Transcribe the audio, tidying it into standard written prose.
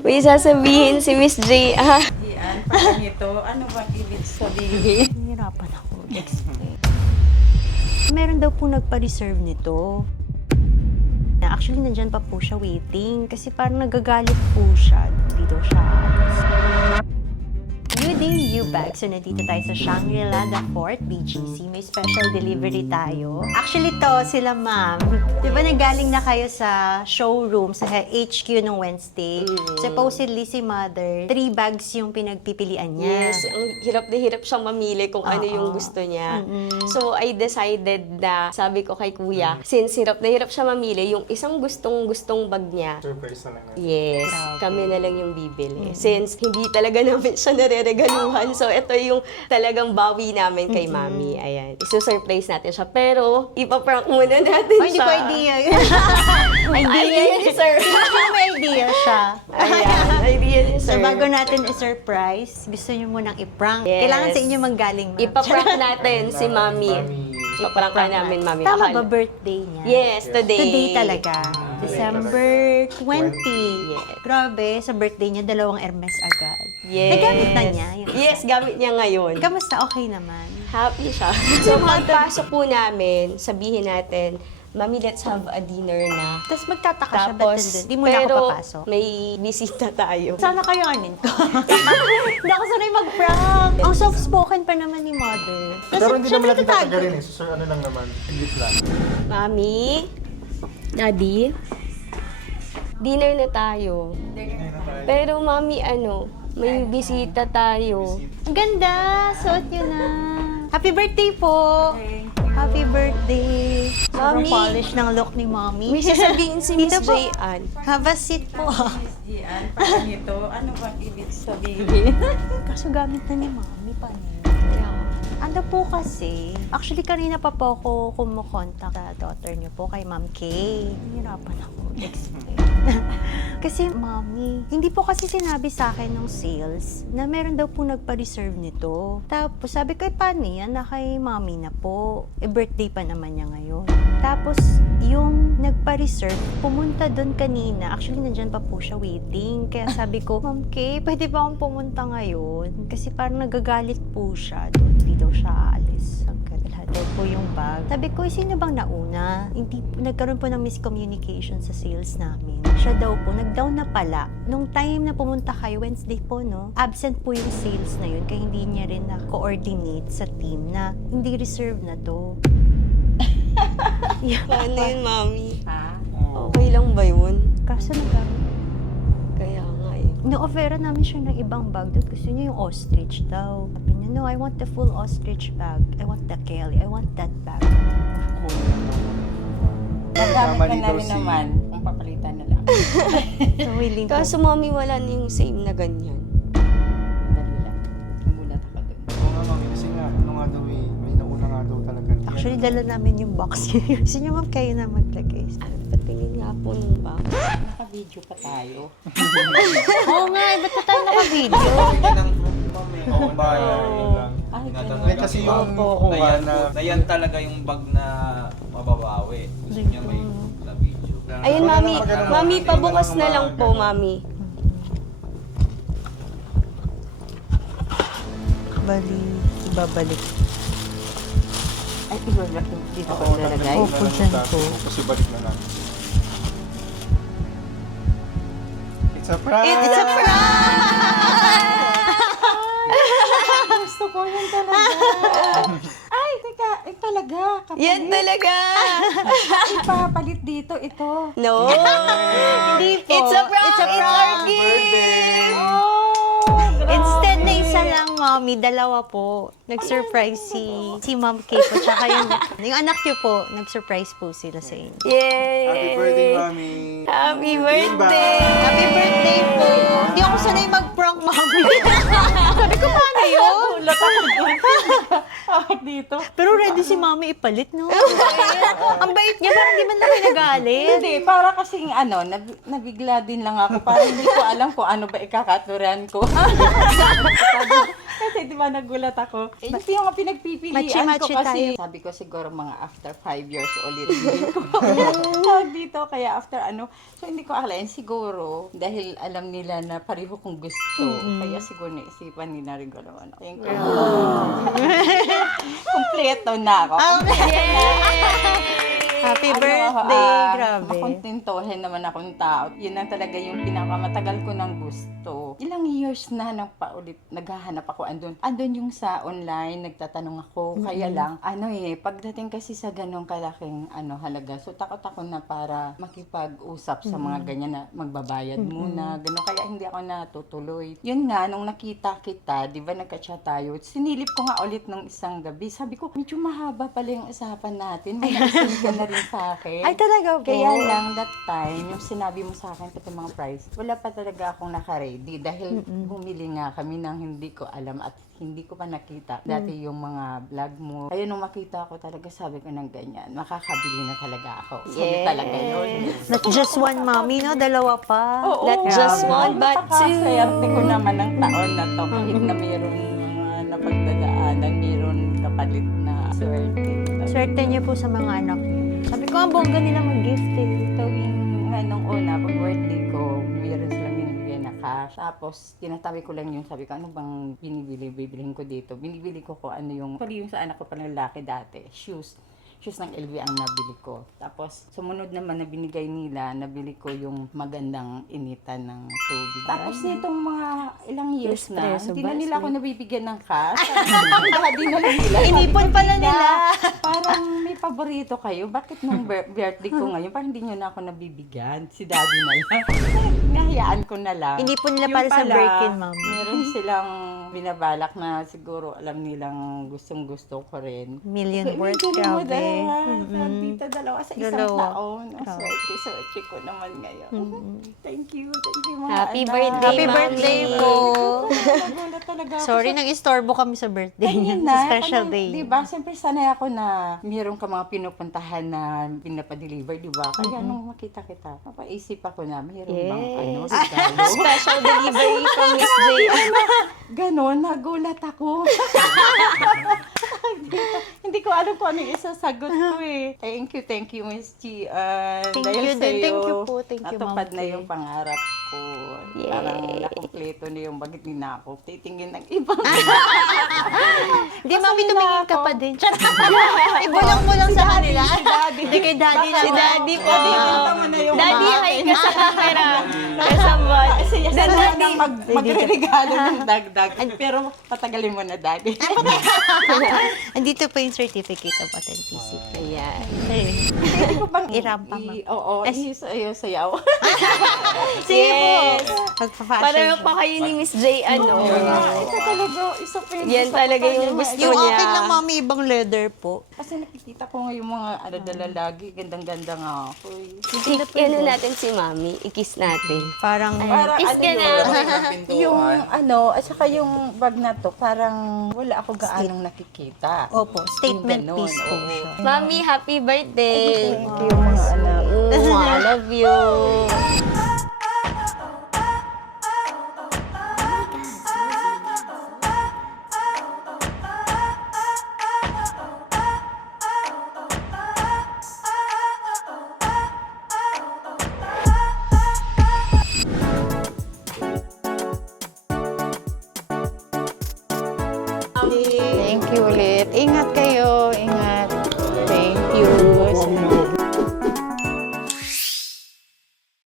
May sasabihin si Miss J. Ian, parang ito, ano ba ibig sabihin? Nahirapan ako explain. Meron daw po nagpa-reserve nito. Actually, nandyan pa po siya waiting kasi parang nagagalit po siya. Hindi daw siya aalis. Good day, you bag. So, nandito tayo sa Shangri-La, The Fort, BGC. May special delivery tayo. Actually, to sila ma'am. Di ba nagaling na kayo sa showroom, sa HQ nung Wednesday? Supposedly, si mother, 3 bags yung pinagpipilian niya. Yes, ang hirap na hirap siyang mamili kung ano yung gusto niya. So, I decided na, sabi ko kay kuya, since hirap na hirap siya mamili, yung isang gustong bag niya, Surprise na lang natin. yes, Grabe. kami na lang yung bibili. Since hindi talaga namin siya nare-regaluhan. So, ito yung talagang bawi namin kay mami. Ayan. Isu-surprise natin siya. Pero, ipaprank muna natin Ay, hindi siya. ko idea. Idea ni sir. May idea siya. Ayan, idea ni So, sir. bago natin i-surprise, gusto niyo munang i-prank. Yes. Kailangan sa inyo manggaling, ma'am. Ipaprank natin si mami. Ipaprank ka namin, mami. Tama Akala- ba birthday niya? Yes, today. Today talaga. December 20. Yes. Grabe, sa birthday niya, 2 Hermes agad. Yes. Nagamit na niya. Yun. Yes, gamit niya ngayon. Kamusta? Okay naman. Happy siya. So, pagpasok po namin, sabihin natin, Mami, let's have a dinner na. Tapos magtataka siya, ba't Tapos, nandun? Di muna ako pero papasok. may bisita tayo. Sana kayanin ko. Hindi ako sanay mag-prank. Ang soft-spoken pa naman ni mother. Pero hindi naman natin tatago. tatagarin eh. So, sir, ano lang naman, English lang. Mami, Daddy, dinner na tayo. Pero Mami, may bisita tayo. Ang ganda! Suot niyo na. Happy birthday po! Happy birthday! Sobrang Mommy. polish ng look ni Mommy. May sasabihin si Miss Dito po. J. Ann. Have a seat po. Ian, parang ito, ano ba ibig sabihin? Kaso gamit na ni Mommy pa niya. Ano po kasi, actually kanina pa po ako kumukontak sa daughter niyo po kay Ma'am Kay. Nahirapan ako explain. Kasi Mommy, hindi po kasi sinabi sa akin ng sales na meron daw po nagpa-reserve nito. Tapos sabi ko, paano yan? Na kay Mommy na po. Birthday pa naman niya ngayon. Tapos yung nagpa-reserve, pumunta doon kanina. Actually, nandyan pa po siya waiting. Kaya sabi ko, Ma'am Kay, pwede ba akong pumunta ngayon? Kasi parang nagagalit po siya doon. Hindi daw siya aalis. Lahat daw po yung bag. Sabi ko, sino bang nauna? Hindi, nagkaroon po ng miscommunication sa sales namin. Siya daw po, nag-down na pala. Nung time na pumunta kayo, Wednesday po, no? Absent po yung sales na yun. Kaya hindi niya rin na-coordinate sa team na hindi reserve na to. Yeah. Paano yun, Mami? Ha? Okay lang ba yun? Kaso nagamit. Kaya nga eh. No-offera namin siya ng ibang bag doon. Gusto niya yung ostrich daw. Sabi niya, no, I want the full ostrich bag. I want the Kelly. I want that bag. Nagamit Tama ka dito na rin si- naman, kung papalitan na lang. So, willing po. Kaso Mami, wala na yung same na ganyan. Dali lang. Nagulat ako dun. Oo nga, mami, kasi nga, ano nga daw eh, may nauna nga daw talaga. Actually, dala namin yung box. Gusto niyo, ma'am, kayo na maglagay. Patingin nga po nung ba? Naka-video pa tayo. Oo nga, ba't na tayo naka-video? Oo, bayan. yun lang. Ay, Hindi kasi yung kukuha na... na yan talaga yung bag na mababawi. Gusto niya may na video. Ayun, Mami. Mami, pabukas na lang po, Mami. Ibabalik. Ay, ibabalik dito ko Oo, nalagay. tatlo Opo, na lang dyan yung po. taso, Kasi balik na lang. It's a prank! It's a prank! Gusto ko yan talaga. Ay, teka, talaga. Kapalit. Yan talaga! Ipapalit dito, ito. No! Hindi po. It's a prank! It's a It's our prank! gift! Instead na isa lang, Mommy, dalawa po. Nag-surprise si Ma'am Kay po. Tsaka yung anak niyo po, nag-surprise po sila sa inyo. Yay! Happy birthday, mami! Happy birthday! Happy birthday po! Hindi ako sanay mag-prank, Mommy. Sabi ko, paano yun? Ulat ako dun. Awak dito. Pero ready si Mommy ipalit, no? Ang bait niya, parang di man lang kayo nagalit. Hindi, para kasing nabigla din lang ako. Parang hindi ko alam kung ano ba ikakaturan ko. Kasi di ba nagulat ako. Hindi yung pinagpipilian ko Machi-machi kasi. tayo. Sabi ko siguro mga after 5 years ulit. Hindi ko tawag dito. Kaya after ano. So hindi ko akalain siguro. Dahil alam nila na pareho kong gusto. Kaya siguro naisipan nila rin ko naman. Thank you. Kompleto na ako. Happy Ano birthday, ako, grabe. makontentohin naman akong tao. Yun ang talaga yung pinakamatagal ko ng gusto. Ilang years na nagpaulit, naghahanap ako. Andun yung sa online, nagtatanong ako. Kaya lang, pagdating kasi sa ganong kalaking halaga, so takot ako na para makipag-usap sa mga ganyan na magbabayad muna. Ganon, kaya hindi ako natutuloy. Yun nga, nung nakita kita, di ba nagka-chat tayo, sinilip ko nga ulit ng isang gabi. Sabi ko, medyo mahaba pala yung usapan natin. May naisin ka na rin sa akin. Ay, talaga po? Kaya lang, that time, yung sinabi mo sa akin, pati mga price, wala pa talaga akong naka-ready. Dahil bumili nga kami ng hindi ko alam at hindi ko pa nakita. Dati yung mga vlog mo. Kaya nung makita ko talaga, sabi ko ng ganyan, makakabili na talaga ako. Sabi talaga yun. Not just one, Mommy, no? Dalawa pa. Oo, Not just one, but two. Napakaswerte ko naman ng taon na to. Kahit na mayroong mga napagdadaanan, mayroon kapalit na swerte. Swerte niyo po sa mga anak niyo. Sabi ko, ang bongga nila mag-gift eh. Tuwing nung una, pag birthday ko, meron silang binibigay na cash. Tapos, tinatabi ko lang yung sabi ko, ano bang bibilhin ko dito? Binibili ko ano yung, pali yung sa anak ko pa ng lalaki dati, shoes ng LV ang nabili ko. Tapos, sumunod naman na binigay nila, nabili ko yung magandang initan ng tubig. Tapos, nitong mga ilang years na, Espresso hindi ba? na nila ako nabibigyan ng cash. Hindi na lang nila. Inipon pala nila. Parang may paborito kayo. Bakit nung birthday ko ngayon, parang hindi nyo na ako nabibigyan? Si daddy na lang. Nahayaan ko na lang. Inipon nila Yung para sa pala, break-in, Ma'am. Meron silang binabalak na siguro alam nilang gustong-gusto ko rin. Million So, worth, imagine mo, grabe. dalawa. Dalawa sa isang Dalawa. taon. Ang swerte ko naman ngayon. Thank you mga Happy anak. birthday, Happy Mami. birthday po. Nagulat talaga ako. Sorry, nang-istorbo kami sa birthday niya. Ganyan Sa na. special Parang, day. Diba, siyempre sanay ako na mayroon ka mga pinupuntahan na pinapadeliver, diba? Kaya nung makita kita, mapaisip ako na mayroon bang Yes. regalo. Special delivery from Miss J. Ganon, nagulat ako. Hindi ko alam kung ano yung isasagot ko eh. Thank you, Miss G. Thank Dahil you din. sa'yo, Thank you po. Thank you, Ma'am natupad na Kay. yung pangarap ko. Yay. Parang nakumpleto na yung bakit din na ako titingin ng ibang Hindi, Mami, tumingin ka pa din. Ibulong mo lang sa kanila. Hindi kay Daddy lang. Si Daddy po. Benta mo na yung Daddy, mga hi akin. ka sa camera. Kasabot. Sana na magre-regalo ng dagdag. Pero patagalin mo na, Daddy. Andito po yung certificate of authenticity. Ayan. Pwede ko bang Irampa mo. Oo, sayaw. Sige po. Magpa-fashion Pareho show. pa kayo ni Miss J, ano. Ito talaga, isa pa yun. Yan talaga yung gusto Yung niya. akin lang, Mami, ibang leather po. Kasi nakikita ko nga yung mga dala lagi, gandang-ganda nga ako. Ano natin si Mami, ikis natin. Parang, Parang Kiss ka na. yung at saka yung bag na to, parang wala ako gaanong nakikita. opo, statement Yung ganon, piece po oo. siya. Mami, happy birthday! Thank you, mga anak. I love you.